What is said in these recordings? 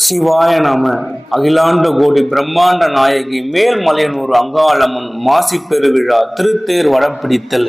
சிவாய நம. அகிலாண்ட கோடி பிரம்மாண்ட நாயகி மேல்மலையனூர் அங்காளம்மன் மாசி பெருவிழா திருத்தேர் வடம்பிடித்தல்.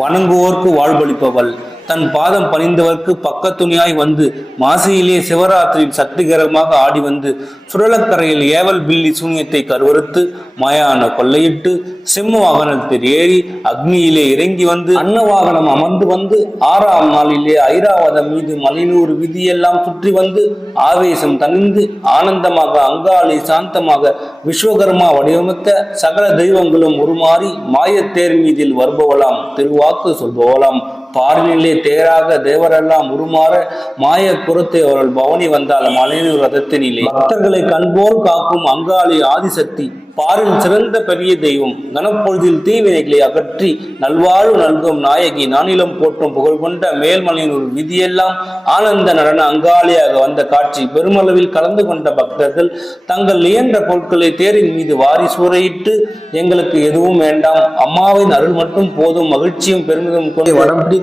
வணங்குவோர்க்கு வாழ்வளிப்பவள், தன் பாதம் பணிந்தவர்க்கு பக்கத்துணியாய் வந்து மாசியிலே சிவராத்திரியில் சக்திகரமாக ஆடி வந்து சுழலக்கரையில் ஏவல் பில்லி சூன்யத்தை கருவறுத்து மயான கொள்ளையிட்டு செம்ம வாகனத்தில் ஏறி அக்னியிலே இறங்கி வந்து அன்னவாகனம் அமர்ந்து வந்து 6ஆம் நாளிலே ஐராவதம் மீது மலையனூர் விதியெல்லாம் சுற்றி வந்து ஆவேசம் தணிந்து ஆனந்தமாக அங்காளி சாந்தமாக விஸ்வகர்மா வடிவமைத்த சகல தெய்வங்களும் உருமாறி மாயத்தேர் மீதில் வருபவளாம், திருவாக்கு சொல்பவளாம், பாரினிலே தேராக தேவரெல்லாம் உருமாற மாய குரத்தை அவர்கள் பவனி வந்தால் மலையனூர் ரதத்தினிலே பக்தர்களை கண்போல் காக்கும் அங்காளி ஆதிசக்தி, பாரில் சிறந்த பெரிய தெய்வம், கனப்பொழுதில் தீவினைகளை அகற்றி நல்வாழ்வு நல்கும் நாயகி, நானிலம் போற்றும் புகழ் கொண்ட மேல்மலையனூர் விதியெல்லாம் ஆனந்த நடன அங்காளியாக வந்த காட்சி. பெருமளவில் கலந்து கொண்ட பக்தர்கள் தங்கள் இயன்ற பொருட்களை தேரின் மீது வாரி சூறையிட்டு, எங்களுக்கு எதுவும் வேண்டாம், அம்மாவின் அருள் மட்டும் போதும், மகிழ்ச்சியும் பெருமிதம் கொண்டு வடம் பிடித்து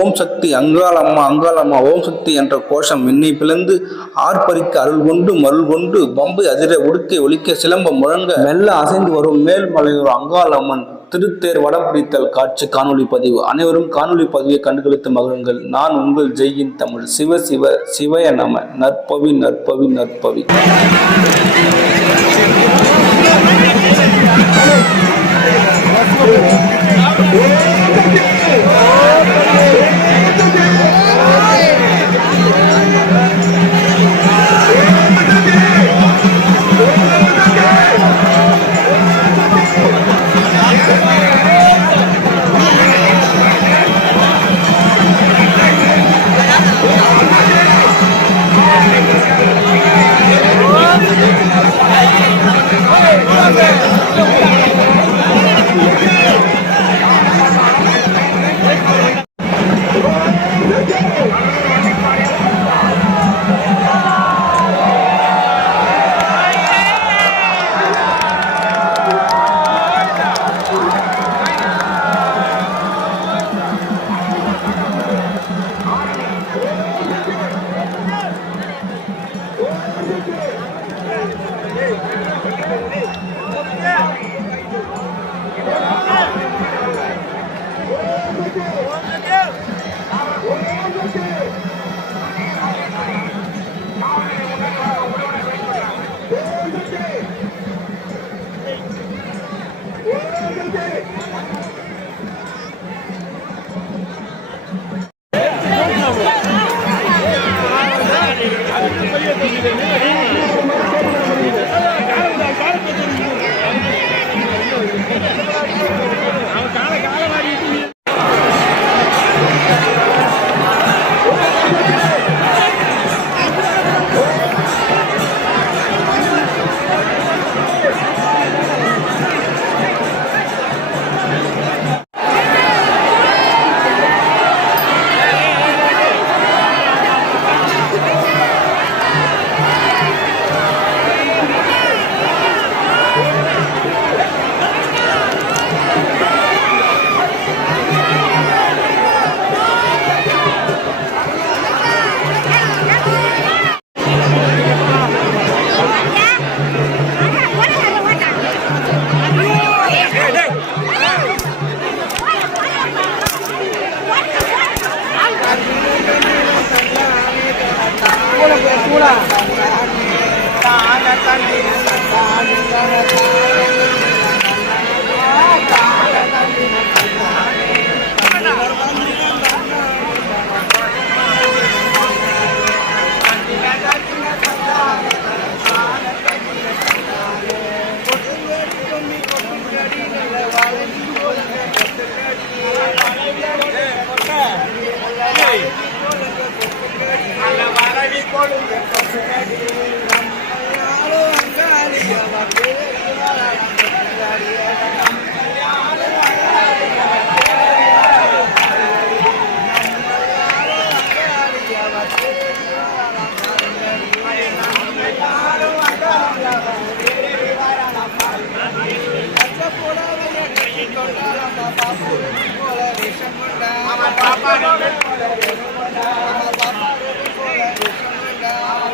ஓம் சக்தி அங்காளம்மா அங்காளம்மா ஓம் சக்தி என்ற கோஷம் விண்ணை பிளந்து ஆர்ப்பரிக்க அருள் கொண்டு மருள் கொண்டு பம்பை அதிர உடுக்கை ஒலிக்க சிலம்பம் முழங்க மெல்ல அசைந்து வரும் மேல்மலையூர் அங்காளம்மன் திருத்தேர் வடம் பிடித்தல் காட்சி காணொலி பதிவு. அனைவரும் காணொலி பதிவை கண்டுகளித்து மகிழுங்கள். நான் உங்கள் ஜெயின் தமிழ். சிவ சிவ சிவய நம. நற்பவி நற்பவி நற்பவி.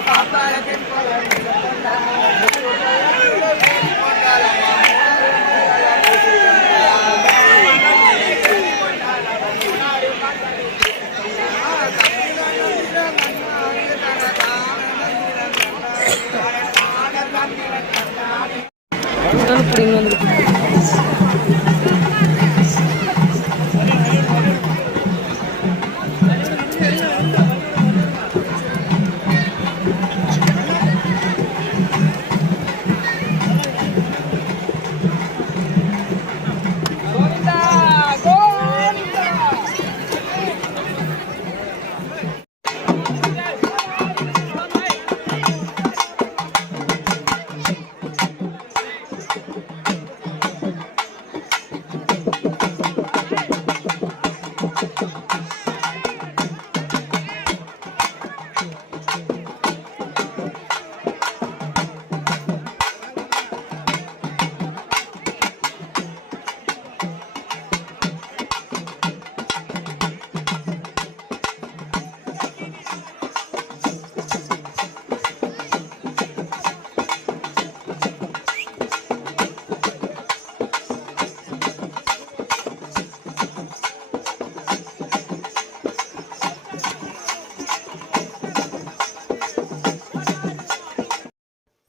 Papa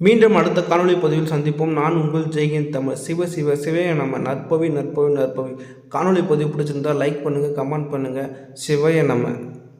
மீண்டும் அடுத்த காணொளி பதிவில் சந்திப்போம். நான் உங்கள் ஜெய்ஹிந்த் தமிழ். சிவைய நம்ம நற்பவி. காணொளி பதிவு பிடிச்சிருந்தால் லைக் பண்ணுங்கள், கமெண்ட் பண்ணுங்கள். சிவைய நம்ம.